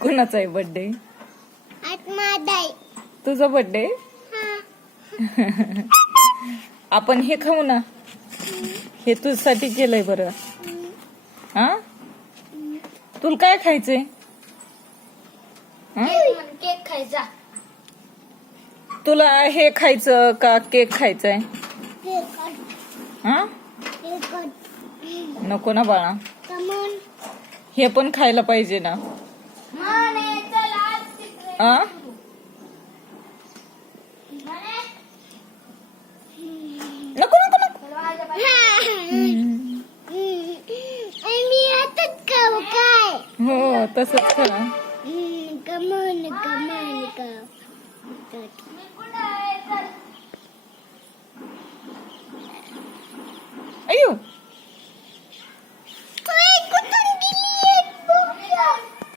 कुणाचा आहे बर्थडे? आज माझा आहे. तुझा बर्थडे? आपण हे खाऊ ना, हे तुझ्यासाठी केलंय बरं. हा, तुला काय खायचंय? हा? केक खायचा. तुला हे खायचं का केक खायचाय? हा, नको ना बाळा, हे पण खायला पाहिजे ना. आ? नको नको नको. मी आताच खाऊ काय? हो तसंच खा. कमन कमन का अयो